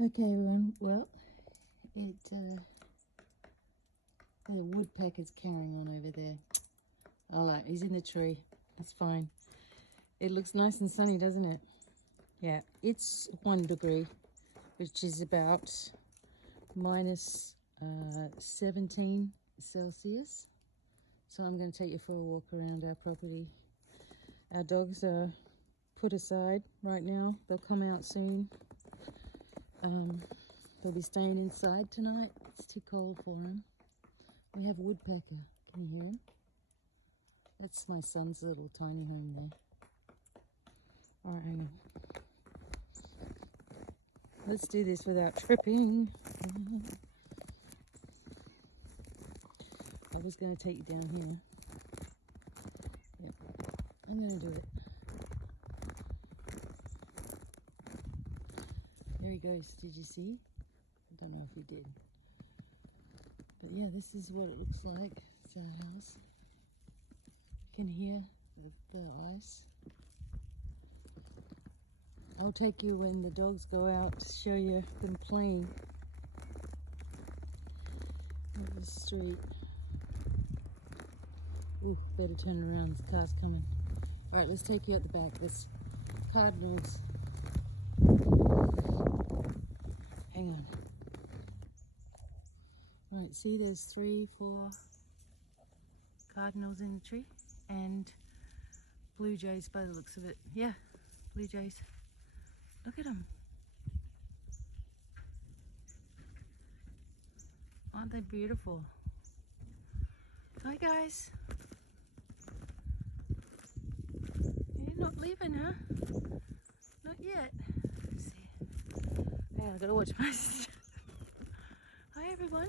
Okay, everyone. Well, the woodpecker's carrying on over there. Alright, he's in the tree. That's fine. It looks nice and sunny, doesn't it? Yeah, it's 1 degree, which is about minus 17 Celsius. So I'm going to take you for a walk around our property. Our dogs are put aside right now. They'll come out soon. They'll be staying inside tonight. It's too cold for them. We have a woodpecker. Can you hear him? That's my son's little tiny home there. Alright, hang on. Let's do this without tripping. I was going to take you down here. Yep, I'm going to do it. There he goes. Did you see? I don't know if he did. But yeah, this is what it looks like. It's our house. You can hear the ice. I'll take you when the dogs go out to show you them playing on the street. Ooh, better turn around, the car's coming. Alright, let's take you at the back. There's cardinals. Hang on. Alright, see there's 3, 4 cardinals in the tree and blue jays by the looks of it. Yeah, blue jays. Look at them. Aren't they beautiful? Hi guys. You're not leaving, huh? Not yet. Let's see. Hey, I gotta watch my step. Hi everyone.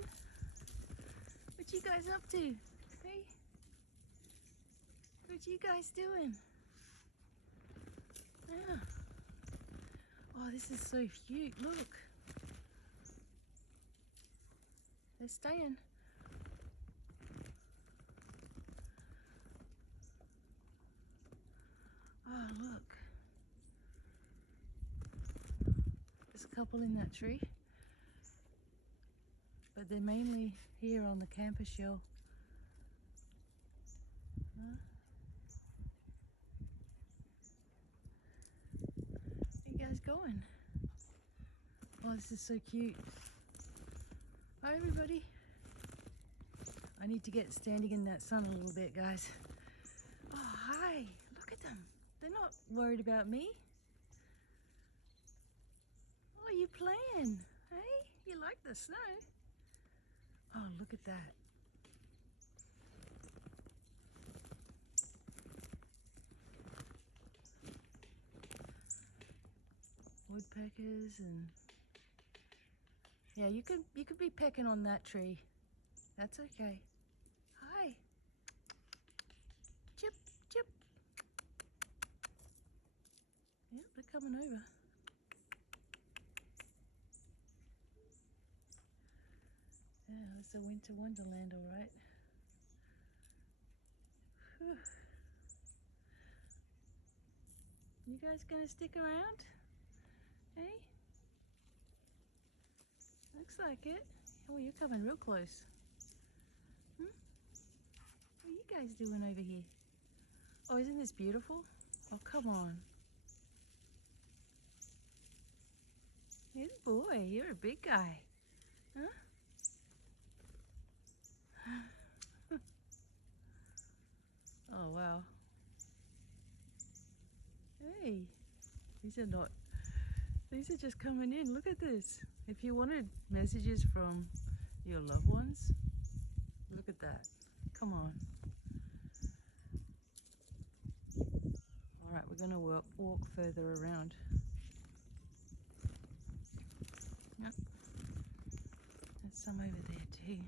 What you guys up to? Hey? What you guys doing? Yeah. Oh, this is so cute. Look. They're staying. Oh, look. There's a couple in that tree. But they're mainly here on the campus shell. Huh? Where you guys going? Oh, this is so cute. Hi everybody. I need to get standing in that sun a little bit, guys. Oh, hi. Look at them. They're not worried about me. Oh, you playing? Hey, you like the snow? Oh, look at that. Woodpeckers and yeah, you could be pecking on that tree. That's okay. Hi. Chip, chip. Yep, they're coming over. Yeah, it's a winter wonderland, all right. Whew. You guys gonna stick around? Hey? Looks like it. Oh, you're coming real close. Hmm? What are you guys doing over here? Oh, isn't this beautiful? Oh, come on. Good boy, you're a big guy. Huh? Oh, wow. Hey, these are just coming in. Look at this. If you wanted messages from your loved ones, look at that. Come on. All right, we're going to walk further around. Yep. There's some over there too.